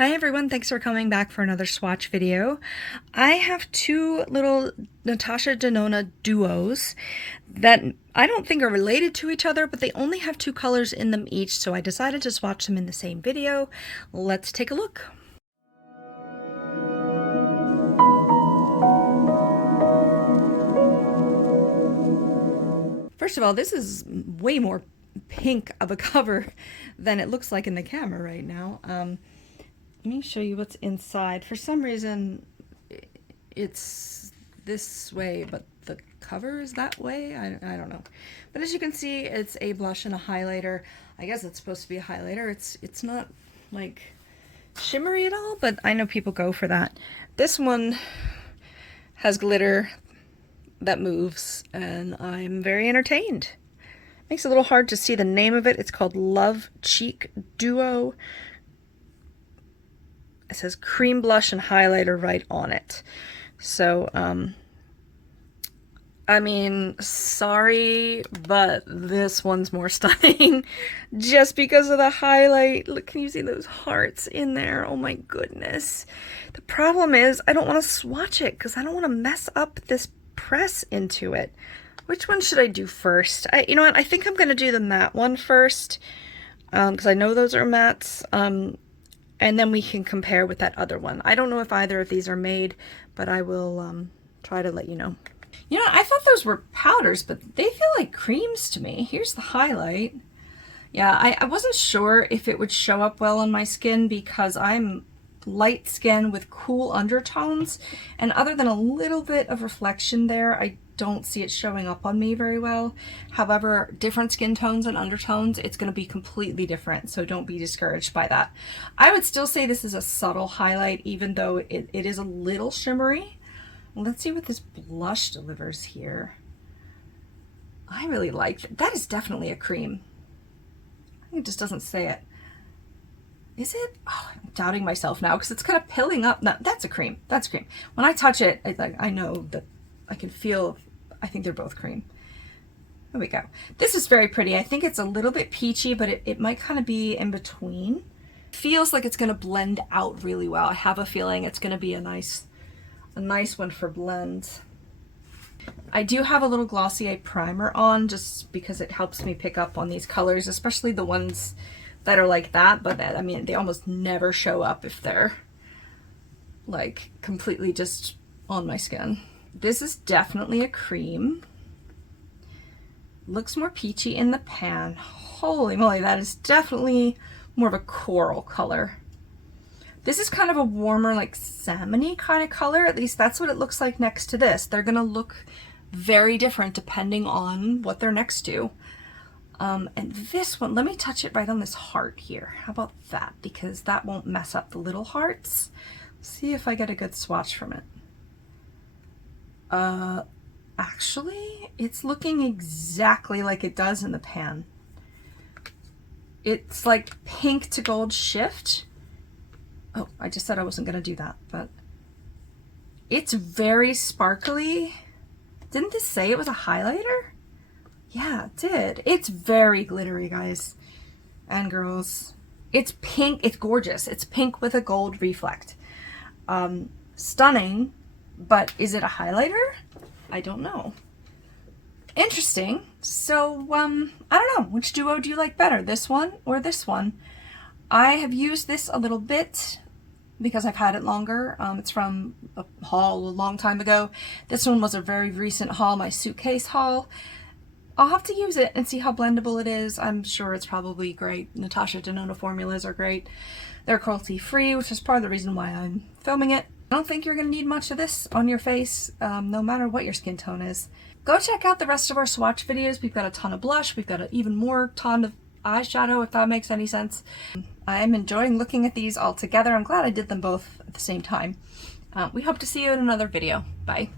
Hi everyone, thanks for coming back for another swatch video. I have two little Natasha Denona duos that I don't think are related to each other, but they only have two colors in them each, so I decided to swatch them in the same video. Let's take a look. First of all, this is way more pink of a cover than it looks like in the camera right now. Let me show you what's inside. For some reason, it's this way, but the cover is that way. I don't know. But as you can see, it's a blush and a highlighter. I guess it's supposed to be a highlighter. It's not like shimmery at all, but I know people go for that. This one has glitter that moves, and I'm very entertained. Makes it a little hard to see the name of it. It's called Love Cheek Duo. It says cream blush and highlighter right on it. So, I mean, sorry, but this one's more stunning just because of the highlight. Look, can you see those hearts in there? Oh my goodness. The problem is I don't want to swatch it because I don't want to mess up this press into it. Which one should I do first? You know what? I think I'm going to do the matte one first because I know those are mattes. And then we can compare with that other one. I don't know if either of these are made, but I will try to let you know. You know, I thought those were powders, but they feel like creams to me. Here's the highlight. Yeah, I wasn't sure if it would show up well on my skin because I'm light skin with cool undertones. And other than a little bit of reflection there, I don't see it showing up on me very well. However, different skin tones and undertones, it's going to be completely different, so don't be discouraged by that. I would still say this is a subtle highlight, even though it is a little shimmery. Let's see what this blush delivers here. I really like it. That is definitely a cream. I think it just doesn't say it. Is it? Oh, I'm doubting myself now because it's kind of pilling up. No, that's a cream. That's a cream. When I touch it, I know that I can feel. I think they're both cream. There we go. This is very pretty. I think it's a little bit peachy, but it might kind of be in between. Feels like it's going to blend out really well. I have a feeling it's going to be a nice one for blends. I do have a little Glossier primer on just because it helps me pick up on these colors, especially the ones that are like that, but I mean, they almost never show up if they're like completely just on my skin. This is definitely a cream. Looks more peachy in the pan. Holy moly, that is definitely more of a coral color. This is kind of a warmer, like salmon-y kind of color. At least that's what it looks like next to this. They're gonna look very different depending on what they're next to. And this one, let me touch it right on this heart here. How about that? Because that won't mess up the little hearts. See if I get a good swatch from it. Actually, it's looking exactly like it does in the pan. It's like pink to gold shift. Oh, I just said I wasn't gonna do that, but it's very sparkly. Didn't this say it was a highlighter? Yeah, it did. It's very glittery, guys and girls. It's pink. It's gorgeous. It's pink with a gold reflect. Stunning, but is it a highlighter? I don't know. Interesting. So, I don't know. Which duo do you like better, this one or this one? I have used this a little bit because I've had it longer. It's from a haul a long time ago. This one was a very recent haul, my suitcase haul. I'll have to use it and see how blendable it is. I'm sure it's probably great. Natasha Denona formulas are great. They're cruelty free, which is part of the reason why I'm filming it. I don't think you're going to need much of this on your face, no matter what your skin tone is. Go check out the rest of our swatch videos. We've got a ton of blush. We've got an even more ton of eyeshadow, if that makes any sense. I'm enjoying looking at these all together. I'm glad I did them both at the same time. We hope to see you in another video. Bye.